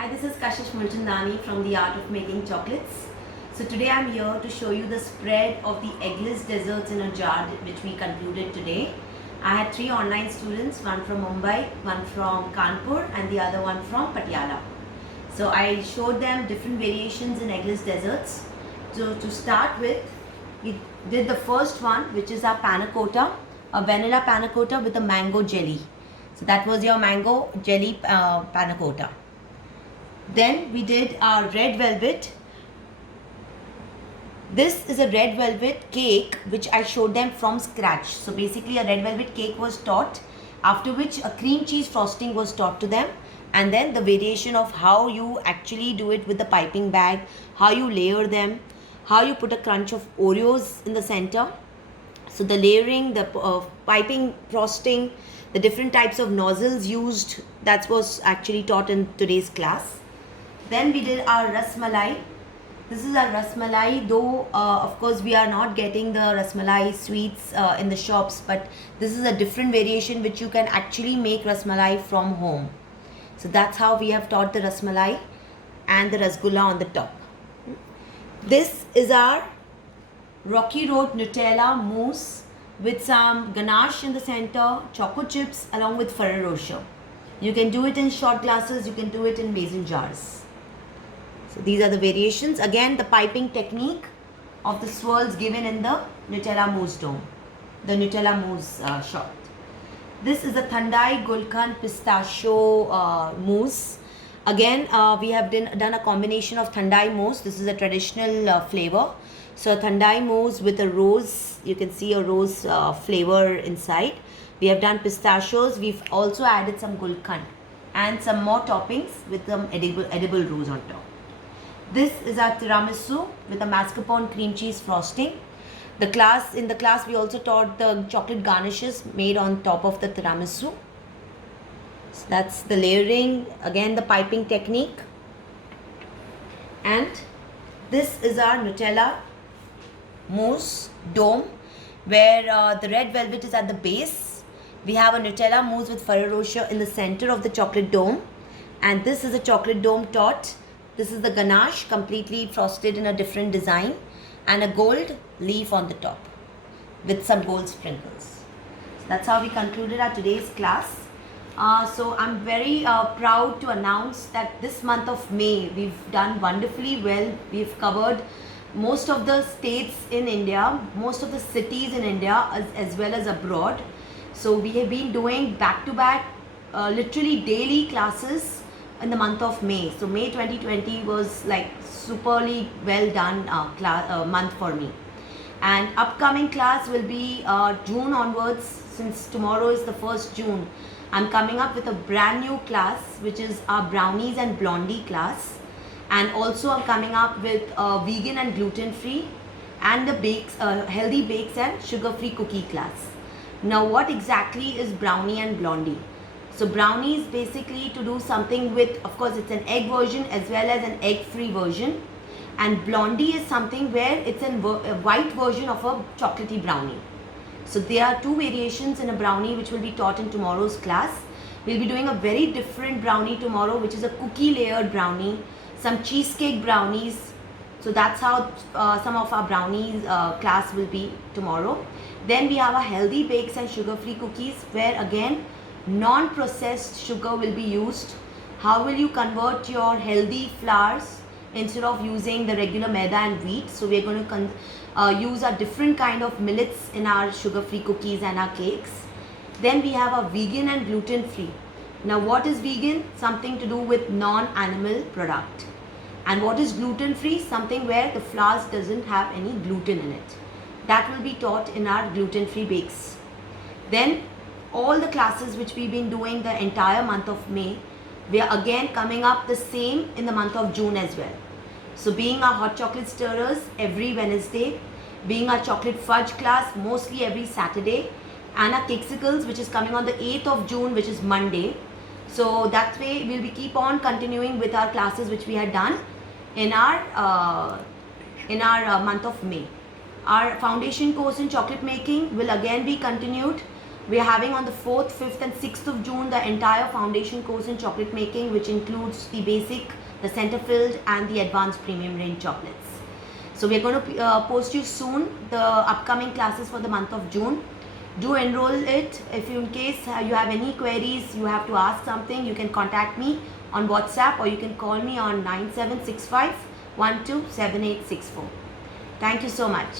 Hi, this is Kashish Mulchandani from the Art of Making Chocolates. So today I'm here to show you the spread of the eggless desserts in a jar which we concluded today. I had 3 online students, one from Mumbai, one from Kanpur and the other one from Patiala. So I showed them different variations in eggless desserts. So to start with, we did the first one, which is our panna cotta, a vanilla panna cotta with a mango jelly. So that was your mango jelly panna cotta. Then we did our red velvet. This is a red velvet cake which I showed them from scratch. So basically a red velvet cake was taught, after which a cream cheese frosting was taught to them, and then the variation of how you actually do it with the piping bag, how you layer them, how you put a crunch of Oreos in the center. So the layering, the piping frosting, the different types of nozzles used, that was actually taught in today's class. Then we did our rasmalai. This is our rasmalai, though of course we are not getting the rasmalai sweets in the shops, but this is a different variation which you can actually make rasmalai from home. So that's how we have taught the rasmalai and the rasgulla on the top. This is our Rocky Road Nutella mousse with some ganache in the center, choco chips along with Ferrero Rocher. You can do it in shot glasses, you can do it in mason jars. So these are the variations. Again, the piping technique of the swirls given in the Nutella mousse dome, the Nutella mousse shot. This is the Thandai Gulkand pistachio mousse. Again, we have done a combination of Thandai mousse. This is a traditional flavor. So Thandai mousse with a rose, you can see a rose flavor inside. We have done pistachios. We've also added some Gulkand and some more toppings with some edible rose on top. This is our tiramisu with a mascarpone cream cheese frosting. In the class we also taught the chocolate garnishes made on top of the tiramisu. So that's the layering, again the piping technique. And this is our Nutella mousse dome, where the red velvet is at the base. We have a Nutella mousse with Ferrero Rocher in the center of the chocolate dome, and this is a chocolate dome tot. This is the ganache, completely frosted in a different design, and a gold leaf on the top with some gold sprinkles. So that's how we concluded our today's class. So I'm very proud to announce that this month of May we've done wonderfully well. We've covered most of the states in India, most of the cities in India as well as abroad. So we have been doing back-to-back, literally daily classes in the month of May. So May 2020 was like superly well done month for me. And upcoming class will be June onwards. Since tomorrow is the 1st June, I'm coming up with a brand new class, which is our brownies and blondie class. And also I'm coming up with a vegan and gluten free and the healthy bakes and sugar free cookie class. Now what exactly is brownie and blondie? So brownie is basically to do something with, of course it's an egg version as well as an egg free version, and blondie is something where it's a white version of a chocolatey brownie. So there are 2 variations in a brownie which will be taught in tomorrow's class. We'll be doing a very different brownie tomorrow, which is a cookie layered brownie, some cheesecake brownies. So that's how some of our brownies class will be tomorrow. Then we have our healthy bakes and sugar free cookies, where again non-processed sugar will be used. How will you convert your healthy flours instead of using the regular maida and wheat? So we are going to use a different kind of millets in our sugar free cookies and our cakes. Then we have a vegan and gluten free. Now what is vegan? Something to do with non-animal product. And what is gluten free? Something where the flour doesn't have any gluten in it. That will be taught in our gluten free bakes. Then all the classes which we've been doing the entire month of May, we are again coming up the same in the month of June as well. So being our hot chocolate stirrers every Wednesday, being our chocolate fudge class mostly every Saturday, and our Keksicles which is coming on the 8th of June, which is Monday. So that way we'll be keep on continuing with our classes which we had done in our month of May. Our foundation course in chocolate making will again be continued We are having on the 4th, 5th and 6th of June the entire foundation course in chocolate making, which includes the basic, the center filled and the advanced premium range chocolates. So we are going to post you soon the upcoming classes for the month of June. Do enroll it. If you, in case you have any queries, you have to ask something, you can contact me on WhatsApp or you can call me on 9765 127864. Thank you so much.